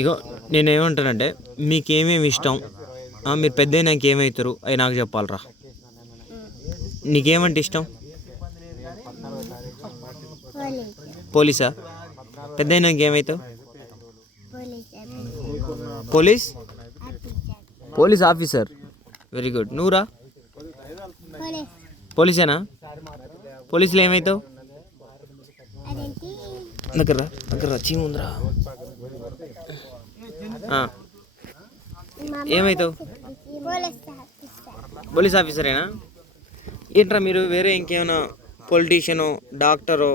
ఇగో నేనేమంటానంటే మీకేమేమి ఇష్టం, మీరు పెద్ద అయినాక ఏమవుతారు అవి నాకు చెప్పాలరా. నీకేమంటే ఇష్టం? పోలీసా? పెద్ద అయినాక ఏమవుతావు? Police officer. Very good. నువ్వురా? పోలీసేనా? పోలీసులో ఏమవుతావు? దగ్గర చీముందిరా. ఏమవుతావు? పోలీస్ ఆఫీసరేనా? ఏంట్రా మీరు వేరే ఇంకేమైనా పొలిటీషియనో, డాక్టరో,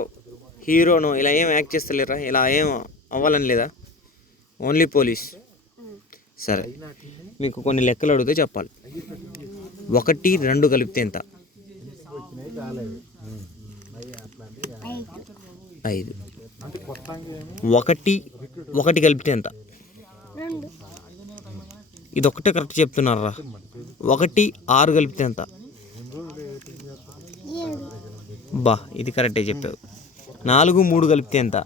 హీరోనో ఇలా ఏం యాక్ట్ చేస్తలేరా? ఇలా ఏం అవ్వాలని లేదా? Only police. సరే, మీకు కొన్ని లెక్కలు అడిగితే చెప్పాలి. 1, 2 కలిపితే ఎంత? 5. 1 కలిపితే ఎంత? ఇది ఒక్కటే కరెక్ట్ చెప్తున్నారా? 1, 6 కలిపితే ఎంత? బా, ఇది కరెక్టే చెప్పావు. 4, 3 కలిపితే ఎంత?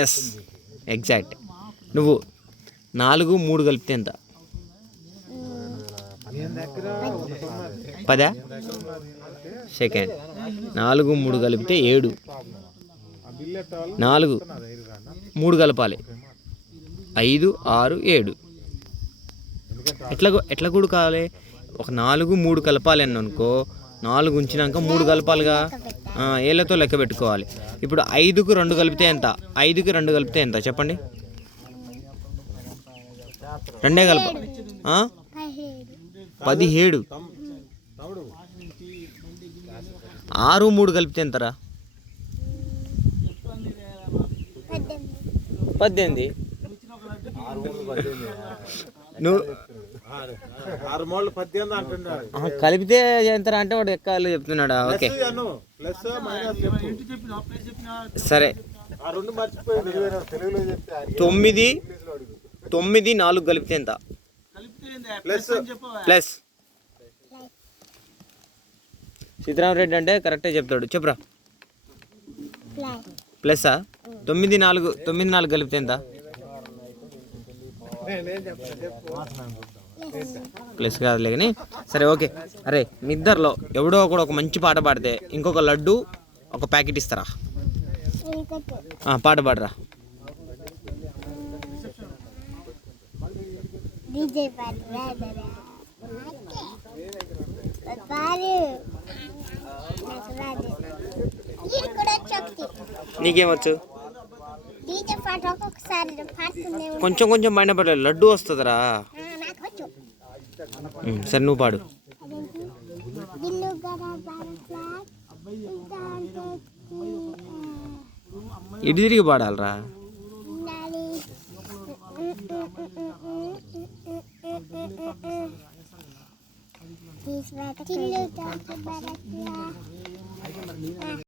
Yes, exact. నువ్వు 4, 3 కలిపితే ఎంత? 10. సెకండ్. 4, 3 కలిపితే 7. 4, 3 కలపాలి. 5, 6, 7. ఎట్లా కూడా కావాలి? ఒక 4, 3 కలపాలి అని అనుకో, 4 ఉంచినాక 3 కలపాలిగా. ఏళ్ళతో లెక్క పెట్టుకోవాలి. ఇప్పుడు 5కు 2 కలిపితే ఎంత? 5కి 2 కలిపితే ఎంత చెప్పండి? 2 కలప 17. 6, 3 కలిపితే ఎంతరా? 18. నువ్వు కలిపితే ఎంతరా అంటే వాడు ఎక్కాలి చెప్తున్నాడా? ఓకే సరే. 9, 4 కలిపితే ఎంత? ప్లస్. సీతారామరెడ్డి అంటే కరెక్టే చెప్తాడు. చెప్పురా. ప్లస్సా? 9, 4 కలిపితే ఎంత? ప్లస్ కాదులే కానీ సరే ఓకే. అరే మీ ఇద్దరిలో ఎవడో ఒకడు ఒక మంచి పాట పాడితే ఇంకొక లడ్డు ఒక ప్యాకెట్ ఇస్తారా? పాట పాడరా. నీకేమొచ్చు? కొంచెం కొంచెం పైన పడలేదు, లడ్డు వస్తుందిరా. సరే నువ్వు పాడు. ఇటు తిరిగి పాడాలరా.